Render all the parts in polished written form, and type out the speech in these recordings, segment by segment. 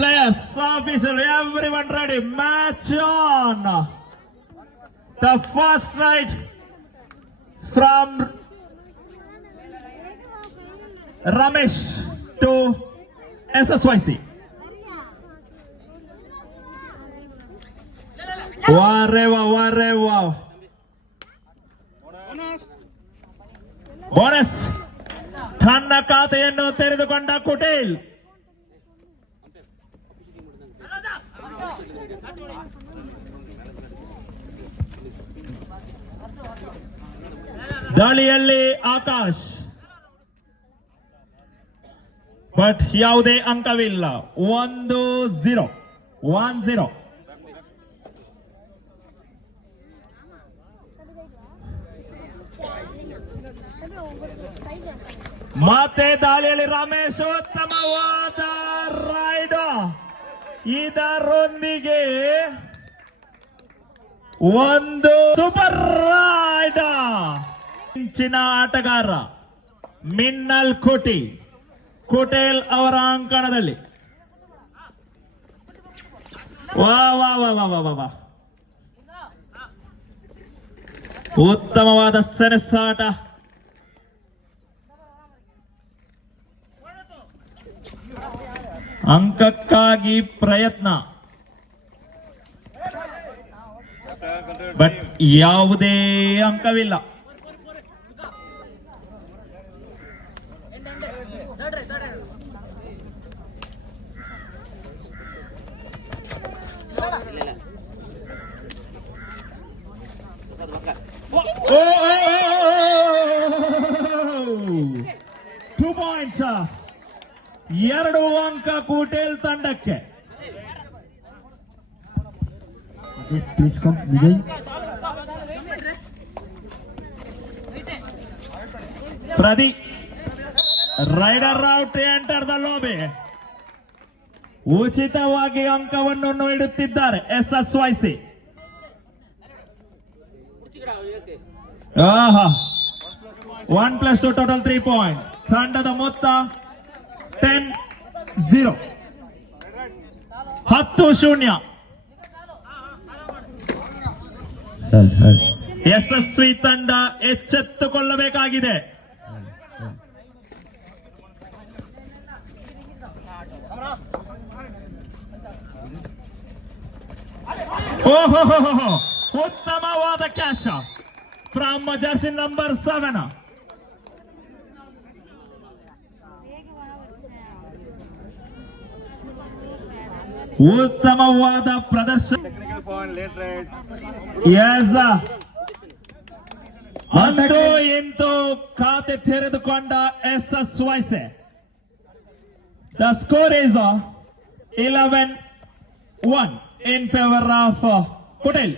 players, official, everyone ready. Match on. The first right from Ramesh to SSYC. Wow. Bonus ತನ್ನ ಖಾತೆಯನ್ನು ತೆರೆದುಕೊಂಡ ಕುಟೇಲ್. ದಾಳಿಯಲ್ಲಿ Akash, but ಯಾವುದೇ ಅಂಕವಿಲ್ಲ. 1-0. ಮತ್ತೆ ದಾಳಿಯಲ್ಲಿ ರಮೇಶ್ ಉತ್ತಮವಾದ ರೈಡ್. ಇದರೊಂದಿಗೆ ಒಂದು ಸೂಪರ್ ರೈಡ್. ಇಂಚಿನ ಆಟಗಾರ ಮಿನ್ನಲ್ ಕುಟೇಲ್ ಅವರ ಅಂಕಣದಲ್ಲಿ. ವಾ ಉತ್ತಮವಾದ ಸೆಣಸಾಟ. ಅಂಕಕ್ಕಾಗಿ ಪ್ರಯತ್ನ, ಬಟ್ ಯಾವುದೇ ಅಂಕವಿಲ್ಲ. ಟೂ ಪಾಯಿಂಟ್ಸ್, 2 ಅಂಕ ಕುಟೇಲ್ ತಂಡಕ್ಕೆ. Pradeep rider out enter the lobby. ಉಚಿತವಾಗಿ ಅಂಕವನ್ನು ನೀಡುತ್ತಿದ್ದಾರೆ SSYC. 1+2 total 3 point. ತಂಡದ ಮೊತ್ತ 10-0. 10-0. ಯಶಸ್ವಿ ತಂಡ ಎಚ್ಚೆತ್ತುಕೊಳ್ಳಬೇಕಾಗಿದೆ. ಉತ್ತಮವಾದ ಕ್ಯಾಚ್ ಫ್ರಮ್ ಜರ್ಸಿ ನಂಬರ್ 7. ಉತ್ತಮವಾದ ಪ್ರದರ್ಶನ. ಅಂತೂ ಇಂತೂ ಖಾತೆ ತೆರೆದುಕೊಂಡ SSYC. The score is 11-1 in favor of ಕುಟೇಲ್.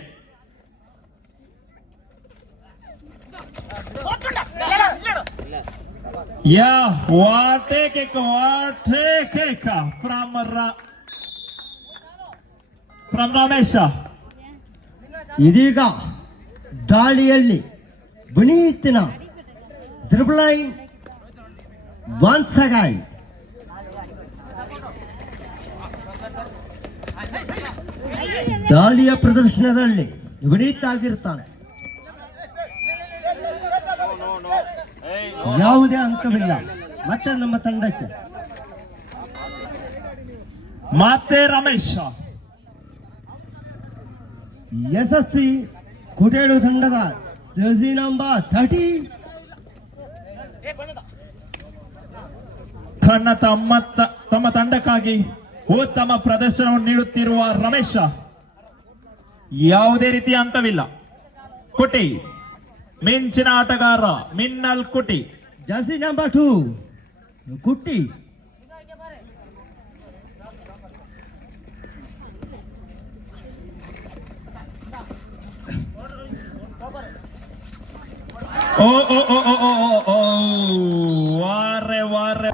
What a kick from Ramesh. ಇದೀಗ ದಾಳಿಯಲ್ಲಿ ವಿನೀತ್ನ ಡ್ರಿಬ್ಲಿಂಗ್ once again. ದಾಳಿಯ ಪ್ರದರ್ಶನದಲ್ಲಿ ವಿನೀತ್ ಆಗಿರ್ತಾನೆ. ಯಾವುದೇ ಅಂಕವಿಲ್ಲ ಮತ್ತೆ ನಮ್ಮ ತಂಡಕ್ಕೆ. ಮತ್ತೆ ರಮೇಶ್. ಯಶಸ್ವಿ ಕುಟೇಳು ತಂಡದ ಜರ್ಸಿ ನಂಬರ್ 30 ತಮ್ಮ ತಂಡಕ್ಕಾಗಿ ಉತ್ತಮ ಪ್ರದರ್ಶನವನ್ನು ನೀಡುತ್ತಿರುವ ರಮೇಶ್. ಯಾವುದೇ ರೀತಿಯ ಅಂಕವಿಲ್ಲ. ಕುಟಿ ಮಿಂಚಿನ ಆಟಗಾರ ಮಿನ್ನಲ್ ಕುಟಿ. ಜರ್ಸಿ ನಂಬರ್ 2 ಕುಟ್ಟಿ. ವಾರೆ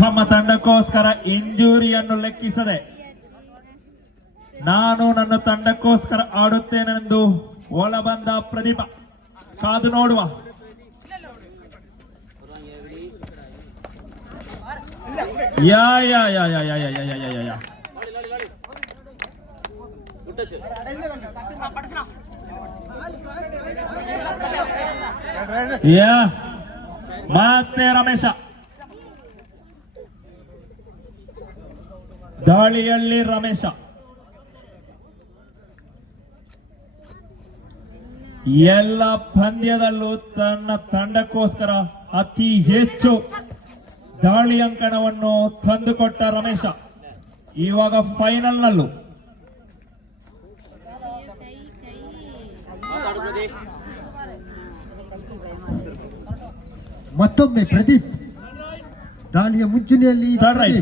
ತಮ್ಮ ತಂಡಕ್ಕೋಸ್ಕರ ಇಂಜುರಿಯನ್ನು ಲೆಕ್ಕಿಸದೆ ನಾನು ನನ್ನ ತಂಡಕ್ಕೋಸ್ಕರ ಆಡುತ್ತೇನೆಂದು ಒಳ ಬಂದ ಪ್ರದೀಪ. ಕಾದು ನೋಡುವ. ಯಾ ಯಾ ಯಾ ಯಾ ಯಾ ಯಾ ಯಾ ಯಾ ಯಾ ಯಾ ಯಾ ಮತ್ತೆ ರಮೇಶ ದಾಳಿಯಲ್ಲಿ ರಮೇಶ ಎಲ್ಲ ಪಂದ್ಯದಲ್ಲೂ ತನ್ನ ತಂಡಕ್ಕೋಸ್ಕರ ಅತಿ ಹೆಚ್ಚು ದಾಳಿ ಅಂಕಣವನ್ನು ತಂದುಕೊಟ್ಟ ರಮೇಶ ಇವಾಗ ಫೈನಲ್ನಲ್ಲೂ ಮತ್ತೊಮ್ಮೆ ಪ್ರದೀಪ್ ದಾಳಿಯ ಮುಂಚೂಣಿಯಲ್ಲಿ ತಡ್ರಿ.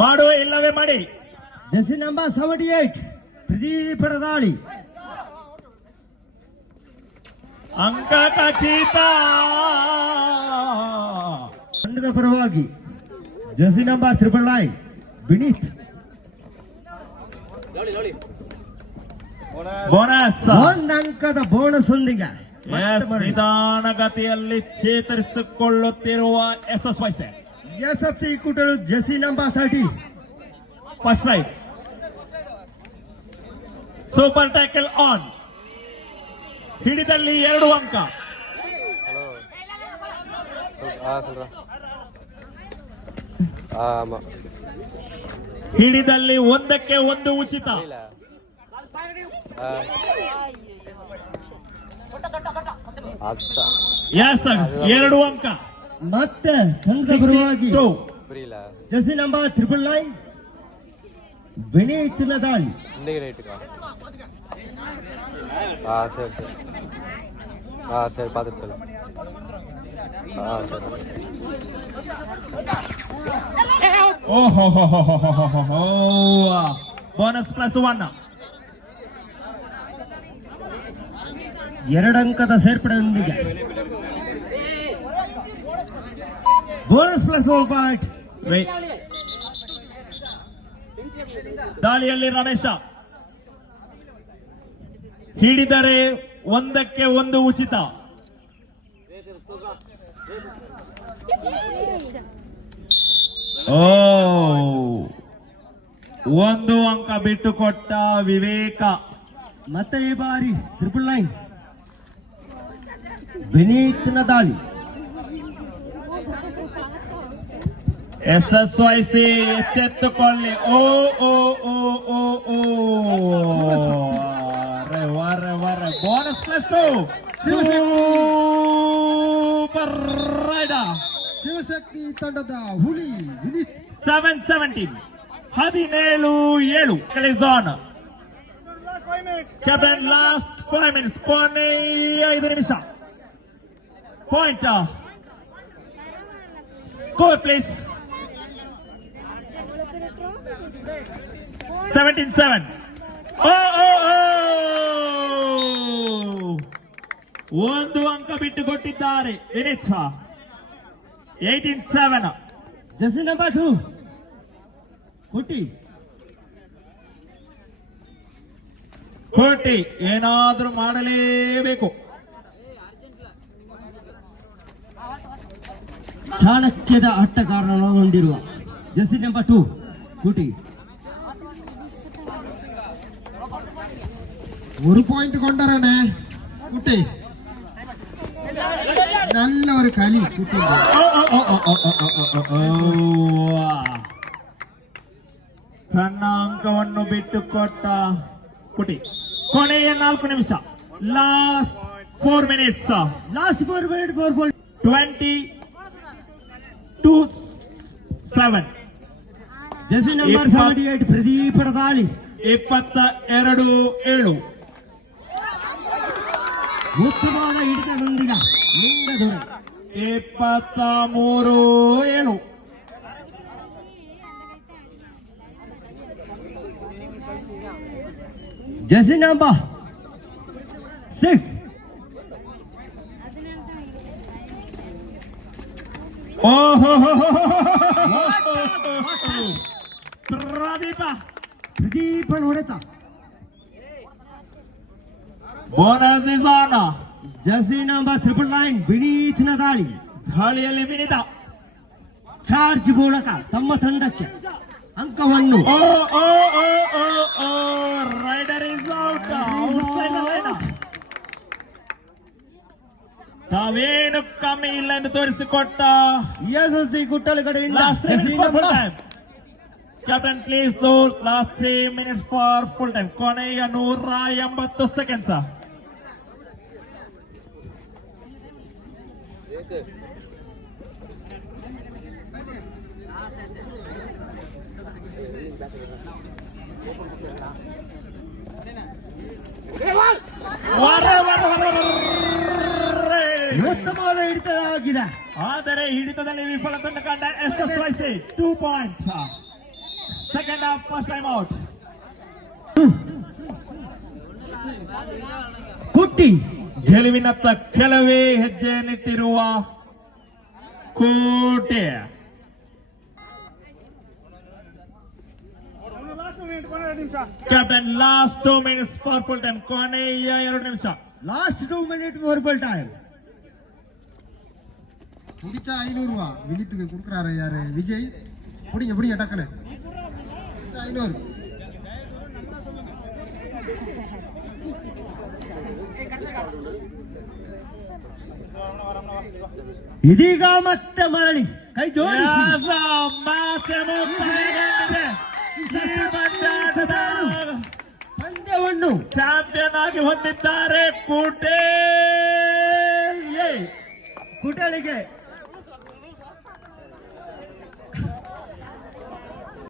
ಮಾಡು ಇಲ್ಲವೇ ಮಾಡಿ ಜೆರ್ಸಿ ನಂಬರ್ 78 ಪ್ರದೀಪರ ದಾಳಿ ಅಂಕ ಖಚಿತ ತಂಡದ ಪರವಾಗಿ ಜೆರ್ಸಿ ನಂಬರ್ 999 ವಿನೀತ್ ಬೋನಸ್ ಒಂದು ಅಂಕದ ಬೋನಸ್ ಒಂದಿಗೆ ನಿಧಾನಗತಿಯಲ್ಲಿ ಚೇತರಿಸಿಕೊಳ್ಳುತ್ತಿರುವ SSYC ಎಸ್ಎಫ್ಸಿ ಕುಟರು jersey number 30 first right super tackle on ಹಿಡಿದಲ್ಲಿ 2 ಅಂಕ ಹಿಡಿದಲ್ಲಿ 1ಕ್ಕೆ 1 ಉಚಿತ ಎಸ್ 2 ಅಂಕ ಮತ್ತೆ ತಂಡದ ಪರವಾಗಿ 62 ಜೆರ್ಸಿ ನಂಬರ್ 999 ವಿನೀತ್ನ ದಾಳಿ சரி பார்த்துட்டு சொல்லு சரி ಓಹೋ ಬೋನಸ್ ಪ್ಲಸ್ 1 2 ಅಂಕದ ಸೇರ್ಪಡೆಯೊಂದಿಗೆ ಬೋನಸ್ ಪ್ಲಸ್ 1 ಪಾಯಿಂಟ್ ದಾಳಿಯಲ್ಲಿ ರಮೇಶ ಹಿಡಿದರೆ 1ಕ್ಕೆ 1 ಉಚಿತ ಓ 1 ಅಂಕ ಬಿಟ್ಟುಕೊಟ್ಟ ವಿವೇಕ ಮತ್ತೆ ಈ ಬಾರಿ 999 ವಿನೀತ್ನ ದಾಳಿ SSYC ಎಚ್ಚೆತ್ತುಕೊಳ್ಳಿ ಓ ಓ ಓ ಓ ಓ ವರ bonus plus 2 super raider Shivashakti ತಂಡದ ಹುಲಿ ವಿನೀತ್ 7-17 17-7 ಕಲಿಜಾನ್ ಕ್ಯಾಪ್ಟನ್ ಲಾಸ್ಟ್ 5 ಮಿನಿಟ್ಸ್ ಕೊನೆ 5 ನಿಮಿಷ ಪಾಯಿಂಟ್ ಸ್ಕೋರ್ ಪ್ಲೀಸ್ 17-7 ಓ ಓ ಓ 1 ಅಂಕ ಬಿಟ್ಟು ಕೊಟ್ಟಿದ್ದಾರೆ ವಿನೀತ್ 18-7 ಜೆರ್ಸಿ ನಂಬರ್ 2 ಕೋಟಿ ಏನಾದ್ರೂ ಮಾಡಲೇಬೇಕು ಚಾಣಕ್ಯದ ಆಟಗಾರನೊಳಗೊಂಡಿರುವ ಜೆರ್ಸಿ ನಂಬರ್ 2 ಕುಟಿ 1 പോയിന്റ് കൊണ്ടുവരണേ കുട്ടി നല്ല ഒരു കളി കുട്ടി ತನ್ನ ಅಂಕವನ್ನು ಬಿಟ್ಟುಕೊಟ್ಟ ಕುಟಿ ಕೊನೆಯ 4 ನಿಮಿಷ last 4 minutes last 4 minute 22-7 Jersey number 78 ಪ್ರದೀಪರ ದಾಳಿ 22-7 ಉತ್ತಮವಾದ ಹಿಡಿತದೊಂದಿಗೆ ಲಿಂಗ ದೂರ 23-7 ಜೆರ್ಸಿ ನಂಬರ್ 6 ಓಹೋ ಪ್ರದೀಪನ ಹೊಡೆತ bonus is on jersey number 999 ವಿನೀತ್ನ ದಾಳಿ ದಾಳಿಯಲ್ಲಿ ವಿನಿತ ಚಾರ್ಜ್ ಮೂಲಕ ತಮ್ಮ ತಂಡಕ್ಕೆ ಅಂಕವನ್ನು ಓ ಓ ಓ ಓ ಓ raider is out outside the line. ತಾವೇನು ಕಮ್ಮಿ ಇಲ್ಲ ಎಂದು ತೋರಿಸಿಕೊಟ್ಟ SSC ಕುಟ್ಟಲು ಕಡೆಯಿಂದ last 3 minutes for full time. Captain please those last 3 minutes for full time. ಕೊನೆಯ 180 seconds. ಉತ್ತಮವಾದ ಹಿಡಿತವಾಗಿದೆ. ಆದರೆ ಹಿಡಿತದಲ್ಲಿ ವಿಫಲತೆಯನ್ನು ಕಂಡ SSYC 2 point. Second half first time out. ಕುಟ್ಟಿ ಗೆಲುವಿನತ್ತ ಕೆಲವೇ ಹೆಜ್ಜೆಯನ್ನಿಟ್ಟಿರುವ ಕೋಟೆ. Captain last 2 minutes for full time. ಕೊನೆಯ 2 ನಿಮಿಷ. Last 2 minutes for full time. முடிச்சா 500 ரூபா வினித்துக்கு கொடுக்குறாரு யாரு விஜய். புடிங்க புடிங்க டக்குனு 500. ಇದೀಗ ಮತ್ತೆ ಮರಳಿ ಕೈ ಜೋಡಿಸಿ ಮ್ಯಾಚ್ ಮುಕ್ತಾಯಗೊಂಡಿದೆ. ಈ ಪಂದ್ಯಾಟದ ಪಂದ್ಯವನ್ನು ಚಾಂಪಿಯನ್ ಆಗಿ ಹೊಂದಿದ್ದಾರೆ ಕೋಟೆ. ಕುಟಲಿಗೆ